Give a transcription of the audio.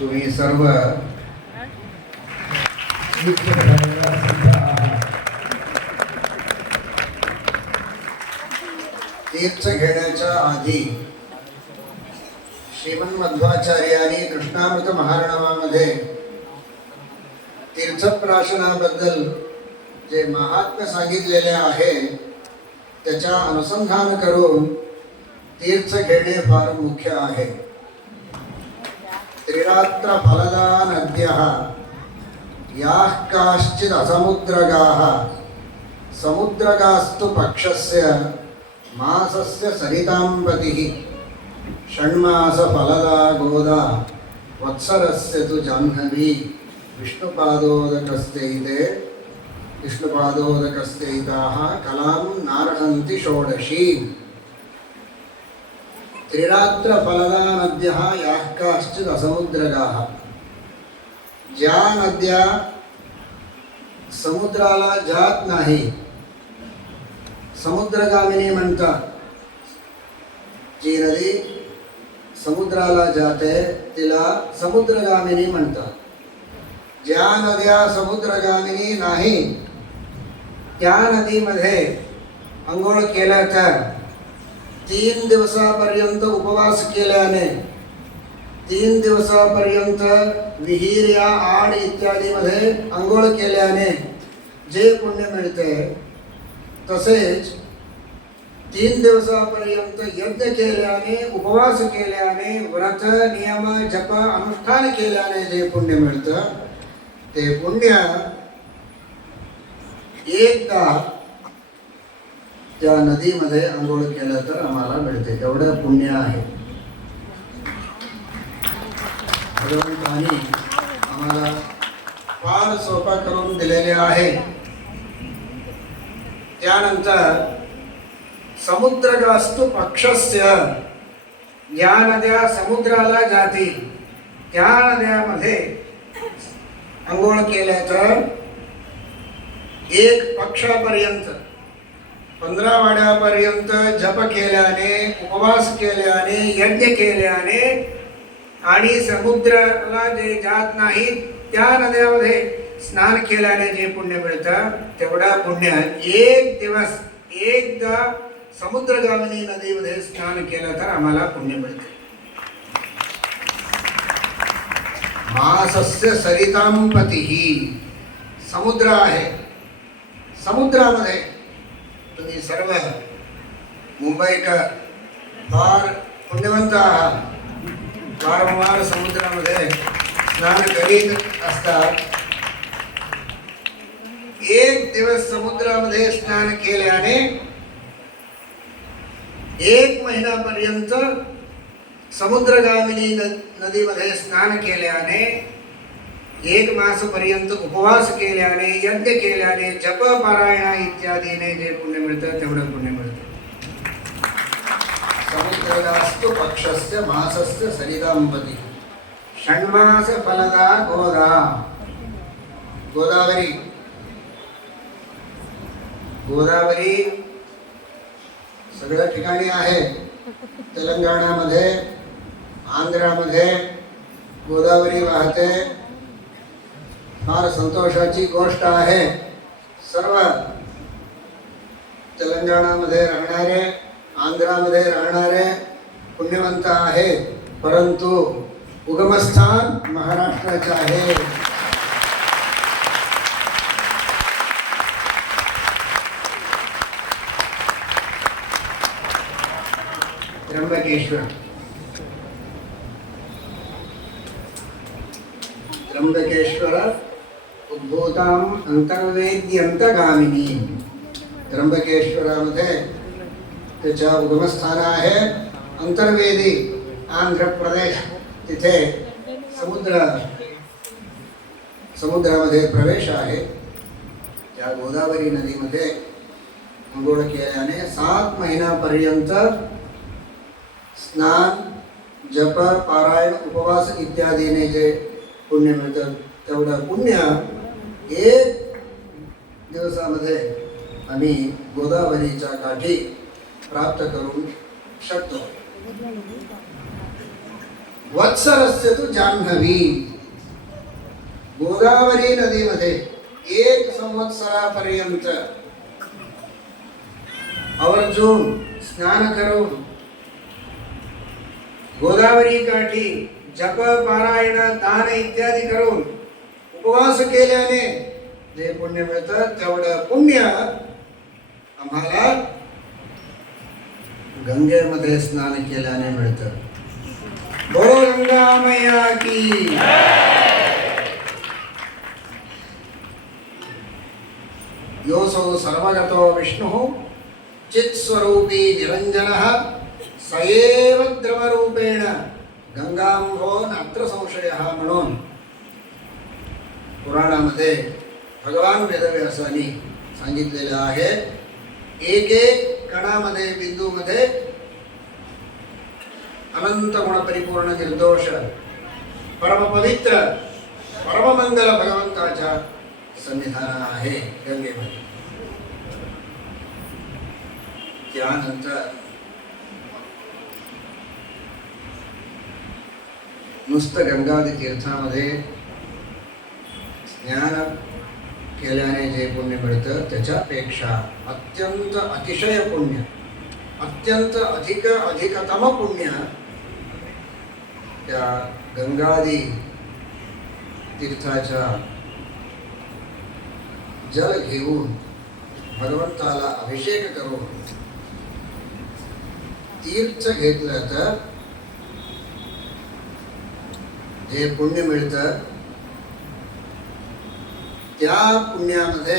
तुम्ही सर्व तीर्थ घेण्याच्या आधी श्रीमन्मध्वाचार्यांनी कृष्णामृत महारणवामध्ये तीर्थप्राशनाबद्दल जे महात्म्य सांगितलेले आहे त्याच्या अनुसंधान करून तीर्थ घेणे फार मुख्य आहे. त्रिरात्र फलदा नद्यः याः काश्चित् असमुद्रगाः समुद्रगास्तु पक्षस्य मासस्य सरितांपतिः षण्मास फलदा गोदा वत्सरस्य तु जाह्नवी विष्णुपादोदकस्तेताः कलां नार्हन्ति षोडशी. त्रिरात्र फलदा नद्यः याः काश्चित् असमुद्रगाः, ज्या नद्या समुद्राला जात नाही समुद्रगामिनी म्हणतात. जी नदी समुद्राला जाते तिला समुद्रगामिनी म्हणतात. ज्या नद्या समुद्रगामिनी नाही त्या नदीमध्ये अंघोळ केलं तर 3 दिवसापर्यंत उपवास केल्याने 3 दिवसापर्यंत विहीर या आड इत्यादीमध्ये अंघोळ केल्याने जे पुण्य मिळते तसेच 3 दिवसापर्यंत यज्ञ केल्याने उपवास केल्याने व्रत नियम जप अनुष्ठान केल्याने जे पुण्य मिळतं ते पुण्य एकदा त्या नदीमध्ये अंघोळ केलं तर आम्हाला मिळते. तेवढं पुण्य आहे. भगवंतांनी आम्हाला फार सोपा करून दिलेले आहे. त्यानंतर समुद्रगास्तु पक्षस्य, ज्या नद्या समुद्राला जातील त्या नद्यामध्ये अंघोळ केल्या तर 1 पक्षापर्यंत 15 वाड्यापर्यंत जप केल्याने उपवास केल्याने यज्ञ केल्याने आणि समुद्राला जे जात नाहीत त्या नद्यामध्ये स्नान केल्याने जे पुण्य मिळतं तेवढा पुण्य 1 दिवस एकदा समुद्रगामिनी नदीमध्ये स्नान केलं तर आम्हाला पुण्य मिळते. मासस्य सरितांपतिः, समुद्र आहे. समुद्रामध्ये तुम्ही सर्व मुंबईकर फार पुण्यवंत आहात. वारंवार समुद्रामध्ये स्नान करीत असतात. 1 दिवस समुद्रामध्ये स्नान केल्याने 1 महिन्यापर्यंत समुद्रगामिनी नदीमध्ये स्नान केल्याने 1 मासपर्यंत उपवास केल्याने यज्ञ केल्याने जप पारायणा इत्यादीने जे पुण्य मिळतं तेवढं पुण्य मिळतं. समुद्रगास्तु पक्षस्य मासस्य सरितांपतिः षण्मास फलदा गोदा. गोदावरी, गोदावरी सगळ्या ठिकाणी आहे. तेलंगणामध्ये, आंध्रामध्ये गोदावरी वाहते. फार संतोषाची गोष्ट आहे. सर्व तेलंगणामध्ये राहणारे, आंध्रामध्ये राहणारे पुण्यवंत आहेत, परंतु उगमस्थान महाराष्ट्राचे आहे. त्र्यंबकेश्वर, त्र्यंबकेश्वर उद्भूताम अंतर्वेद्यंतगामिनी. त्र्यंबकेश्वरामध्ये त्याच्या उगमस्थान आहे. अंतर्वेदी आंध्र प्रदेश, तिथे समुद्रामध्ये प्रवेश आहे. त्या गोदावरी नदीमध्ये अंघोळ केल्याने 7 महिन्यापर्यंत स्नान जप पारायण उपवास इत्यादीने जे पुण्य मिळतं तेवढं पुण्य 1 दिवसामध्ये आम्ही गोदावरीच्या काठी प्राप्त करू शकतो. वत्सरस्य तु जाह्नवी. गोदावरी नदीमध्ये 1 संवत्सरापर्यंत आवर्जून स्नान करून गोदावरी काठी जप पारायण दान इत्यादी करून उपवास केल्याने जे पुण्य मिळतं तेवढं पुण्य आम्हाला गंगेमध्ये स्नान केल्याने मिळतं. बोलो गंगा मैया की. योऽसौ सर्वगतो विष्णुः चित्स्वरूपी निरंजनः स एव द्रवरूपेण गंगांभो नात्र संशयः म्हणून पुराणामध्ये भगवान वेदव्यासांनी सांगितलेलं आहे. एक एक कणामध्ये बिंदूमध्ये अनंत गुण परिपूर्ण निर्दोष परमपवित्र परममंगल भगवंताच्या सन्निधान आहे गंगेमध्ये. त्यानंतर नुसतं गंगादी तीर्थामध्ये स्नान केल्याने जे पुण्य मिळतं त्याच्यापेक्षा अत्यंत अतिशय पुण्य, अत्यंत अधिकतम पुण्य त्या गंगादी तीर्थाच्या जल घेऊन भगवंताला अभिषेक करून तीर्थ घेतलं तर जे पुण्य मिळतं त्या पुण्यामध्ये